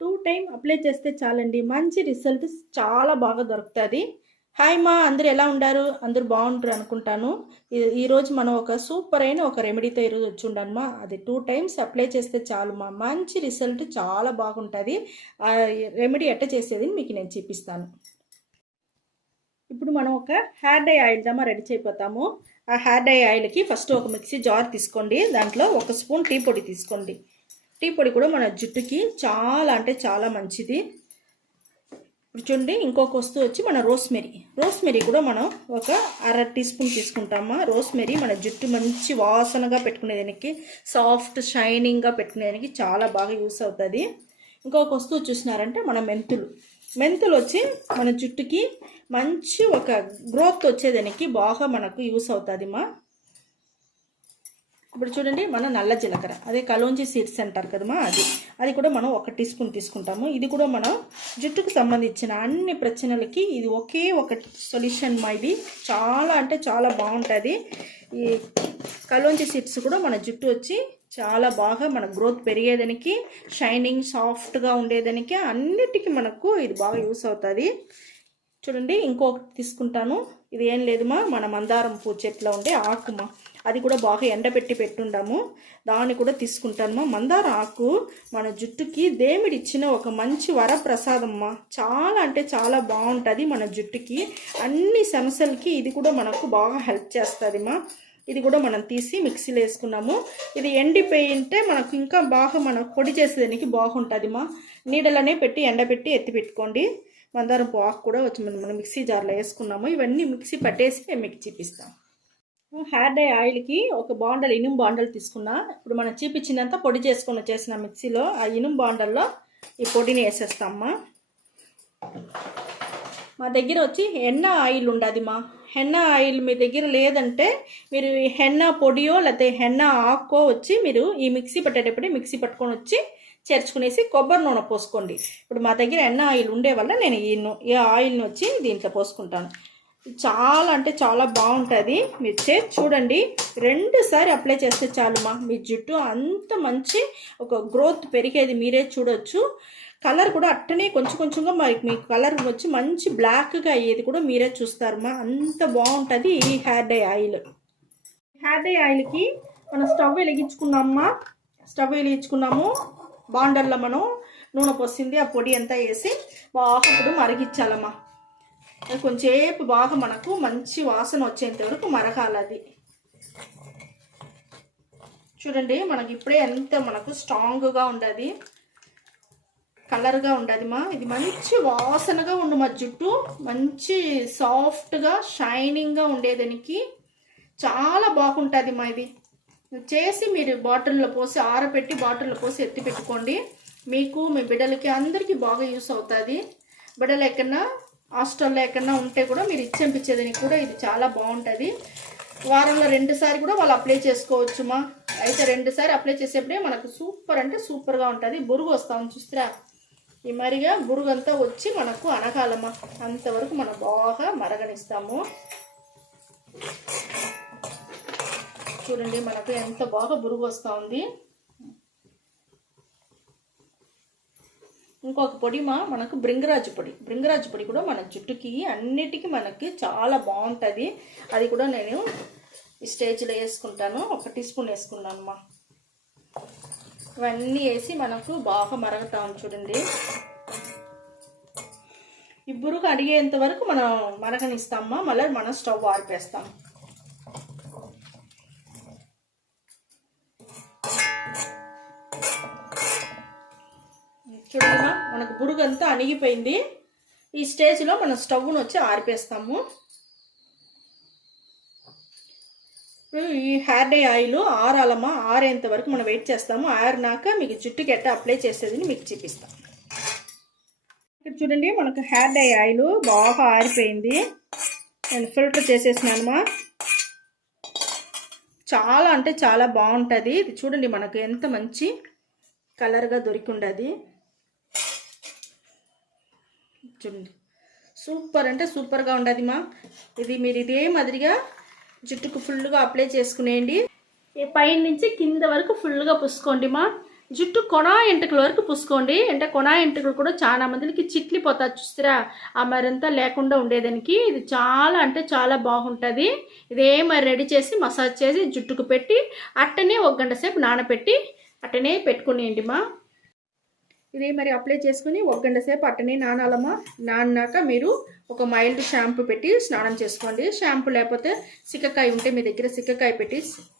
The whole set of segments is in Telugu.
2 టైమ్ అప్లై చేస్తే చాలండి. మంచి రిజల్ట్ చాలా బాగా దొరుకుతది. హాయ్ మా! అందరూ ఎలా ఉండారు? అందరూ బాగుంటారు అనుకుంటాను. ఈరోజు మనం ఒక సూపర్ అయిన ఒక రెమెడీతో ఈరోజు వచ్చుండాను మా. అది 2 టైమ్స్ అప్లై చేస్తే చాలు మా. మంచి రిజల్ట్ చాలా బాగుంటుంది. ఆ రెమెడీ ఎట్ట చేసేది మీకు నేను చూపిస్తాను. ఇప్పుడు మనం ఒక హెయిర్ డై ఆయిల్ జమా రెడీ చేయపోతాము. ఆ హెయిర్ డై ఆయిల్కి ఫస్ట్ ఒక మిక్సీ జార్ తీసుకోండి. దాంట్లో 1 స్పూన్ టీ పొడి తీసుకోండి. టీ పొడి కూడా మన జుట్టుకి చాలా అంటే చాలా మంచిది. ఇప్పుడు చూడండి, ఇంకొక వస్తువు వచ్చి మన రోస్మెరీ కూడా మనం ఒక 1/2 టీ స్పూన్ తీసుకుంటామా. రోస్మెరీ మన జుట్టు మంచి వాసనగా పెట్టుకునేదానికి, సాఫ్ట్ షైనింగ్గా పెట్టుకునేదానికి చాలా బాగా యూస్ అవుతుంది. ఇంకొక వస్తువు చూసినారంటే మన మెంతులు వచ్చి మన జుట్టుకి మంచి ఒక గ్రోత్ వచ్చేదానికి బాగా మనకు యూస్ అవుతుంది మా. ఇప్పుడు చూడండి, మన నల్ల జీలకర్ర, అదే కలోంజీ సీడ్స్ అంటారు కదమ్మా, అది కూడా మనం 1 టీ స్పూన్ తీసుకుంటాము. ఇది కూడా మనం జుట్టుకు సంబంధించిన అన్ని ప్రశ్నలకి ఇది ఒకే ఒక సొల్యూషన్ మా. ఇది చాలా అంటే చాలా బాగుంటుంది. ఈ కలోంజీ సీడ్స్ కూడా మన జుట్టు వచ్చి చాలా బాగా మన గ్రోత్ పెరిగేదానికి, షైనింగ్ సాఫ్ట్గా ఉండేదానికి అన్నిటికీ మనకు ఇది బాగా యూస్ అవుతుంది. చూడండి, ఇంకొకటి తీసుకుంటాను. ఇది ఏం లేదుమా, మన మందారం పూ చెట్లో ఉండే ఆకుమా. అది కూడా బాగా ఎండబెట్టి పెట్టుండాము, దాన్ని కూడా తీసుకుంటానమ్మా. మందార ఆకు మన జుట్టుకి దేవుడిచ్చిన ఒక మంచి వరప్రసాదమ్మా. చాలా అంటే చాలా బాగుంటుంది మన జుట్టుకి. అన్ని సమస్యలకి ఇది కూడా మనకు బాగా హెల్ప్ చేస్తుందిమా. ఇది కూడా మనం తీసి మిక్సీలో వేసుకున్నాము. ఇది ఎండిపోయి ఉంటే మనకు ఇంకా బాగా మనం పొడి చేసేదానికి బాగుంటుందిమా. నీడలనే పెట్టి ఎండబెట్టి ఎత్తి పెట్టుకోండి. మందారం ఆకు కూడా వచ్చి మనం మిక్సీ జార్లో వేసుకున్నాము. ఇవన్నీ మిక్సీ పట్టేసి నేను మీకు చూపిస్తాను. హెయిర్ డై ఆయిల్కి ఒక బాండల్, ఇనుము బాండల్ తీసుకున్నా. ఇప్పుడు మనం చూపించినంత పొడి చేసుకొని వచ్చేసిన మిక్సీలో ఆ ఇనుము బాండల్లో ఈ పొడిని వేసేస్తామా. మా దగ్గర వచ్చి హెన్నా ఆయిల్ ఉండదు మా. హెన్నా ఆయిల్ మీ దగ్గర లేదంటే మీరు హెన్నా పొడియో లేకపోతే హెన్నా ఆకో వచ్చి మీరు ఈ మిక్సీ పట్టేటప్పుడే మిక్సీ పట్టుకొని వచ్చి చేర్చుకునేసి కొబ్బరి నూనె పోసుకోండి. ఇప్పుడు మా దగ్గర హెన్నా ఆయిల్ ఉండే వల్ల నేను ఈ ఆయిల్ని వచ్చి దీంట్లో పోసుకుంటాను. చాలా అంటే చాలా బాగుంటుంది. మీరు చేసి చూడండి, 2 సారి అప్లై చేస్తే చాలుమా. మీ జుట్టు అంత మంచి ఒక గ్రోత్ పెరిగేది మీరే చూడొచ్చు. కలర్ కూడా అట్టనే కొంచెం కొంచెంగా మీకు కలర్ వచ్చి మంచి బ్లాక్గా అయ్యేది కూడా మీరే చూస్తారమ్మా. అంత బాగుంటుంది ఈ hair dye oil. Hair dye ఆయిల్కి మనం స్టవ్ వెలిగించుకున్నాము. బాండల్లో మనం నూనె పోసింది, ఆ పొడి అంతా వేసి బాగా ఇప్పుడు మరిగించాలమ్మా. కొంచెంసేపు బాగా మనకు మంచి వాసన వచ్చేంత వరకు మరగాలది. చూడండి, మనకి ఇప్పుడే ఎంత మనకు స్ట్రాంగ్గా ఉండదు, కలర్గా ఉండదు మా. ఇది మంచి వాసనగా ఉండు మా. జుట్టు మంచి సాఫ్ట్గా షైనింగ్గా ఉండేదానికి చాలా బాగుంటుంది మా. ఇది చేసి మీరు బాటిల్లో పోసి ఆరబెట్టి బాటిల్లో పోసి ఎత్తి పెట్టుకోండి. మీకు మీ బిడ్డలకి అందరికీ బాగా యూస్ అవుతుంది. బిడ్డలు ఎక్కడన్నా హాస్టల్లో ఎక్కడన్నా ఉంటే కూడా మీరు ఇచ్చేదానికి కూడా ఇది చాలా బాగుంటుంది. వారంలో 2 సారి కూడా వాళ్ళు అప్లై చేసుకోవచ్చు మా. అయితే 2 సారి అప్లై చేసేప్పుడే మనకు సూపర్ అంటే సూపర్గా ఉంటుంది. బురుగు వస్తామని చూస్తారా, ఈ మరిగా బురుగు అంతా వచ్చి మనకు అనగాలమ్మా. అంతవరకు మనం బాగా మరగనిస్తాము. చూడండి, మనకు ఎంత బాగా బురుగు వస్తూ ఉంది. ఇంకొక పొడి మనకు బ్రింగరాజు పొడి కూడా మన జుట్టుకి అన్నిటికీ మనకి చాలా బాగుంటుంది. అది కూడా నేను ఈ స్టేజ్లో వేసుకుంటాను. 1 టీ స్పూన్ వేసుకున్నాను మా. ఇవన్నీ వేసి మనకు బాగా మరుగుతాం. చూడండి, ఈ బురుగు అడిగేంత వరకు మనం మరగనిస్తామా. మళ్ళీ మనం స్టవ్ ఆర్పేస్తాం. చూడండి, మనకు బురుగు అంతా అణిగిపోయింది. ఈ స్టేజ్లో మనం స్టవ్ను వచ్చి ఆర్పేస్తాము. ఇప్పుడు ఈ హెయిర్ డై ఆయిల్ ఆరాలమ్మా. ఆరేంత వరకు మనం వెయిట్ చేస్తాము. ఆరినాక మీకు జుట్టుకి ఎట్ట అప్లై చేసేదని మీకు చూపిస్తాం. ఇక్కడ చూడండి, మనకు హెయిర్ డై ఆయిల్ బాగా ఆరిపోయింది. నేను ఫిల్టర్ చేసేసినానమ్మా. చాలా అంటే చాలా బాగుంటుంది. ఇది చూడండి, మనకు ఎంత మంచి కలర్గా దొరికి ఉండదు. చూడండి, సూపర్ అంటే సూపర్గా ఉండదు మా. ఇది మీరు ఇదే మాదిరిగా జుట్టుకు ఫుల్గా అప్లై చేసుకునేయండి. పైన నుంచి కింద వరకు ఫుల్గా పూసుకోండి మా. జుట్టు కొన ఎంటుకల వరకు పూసుకోండి. అంటే కొన ఎంటుకలు కూడా చాలా మందికి చిట్లిపోతారు చూస్తారా, ఆ మరంతా లేకుండా ఉండేదానికి ఇది చాలా అంటే చాలా బాగుంటుంది. ఇదే మరి రెడీ చేసి మసాజ్ చేసి జుట్టుకు పెట్టి అట్టనే 1 గంట సేపు నానబెట్టి అట్టనే పెట్టుకునేయండి మా. ఇదే మరి అప్లై చేసుకుని 1 గంట సేపు అట్టనే నానాలమ్మా. నాన్నాక మీరు ఒక మైల్డ్ షాంపూ పెట్టి స్నానం చేసుకోండి. షాంపూ లేకపోతే సిక్కకాయ ఉంటే మీ దగ్గర సిక్కకాయ పెట్టి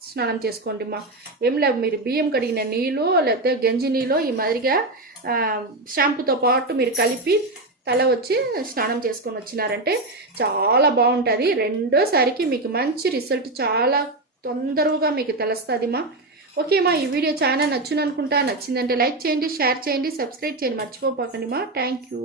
స్నానం చేసుకోండి మా. ఏం లేదు, మీరు బియ్యం కడిగిన నీళ్ళు లేకపోతే గంజి నీళ్ళు ఈ మాదిరిగా షాంపూతో పాటు మీరు కలిపి తల వచ్చి స్నానం చేసుకొని వచ్చినారంటే చాలా బాగుంటుంది. రెండోసారికి మీకు మంచి రిజల్ట్ చాలా తొందరగా మీకు తెలుస్తుంది మా. ఓకే మా, ఈ వీడియో చాలా నచ్చును అనుకుంటా. నచ్చిందంటే లైక్ చేయండి, షేర్ చేయండి, సబ్స్క్రైబ్ చేయండి మర్చిపోకండి మా. Thank you.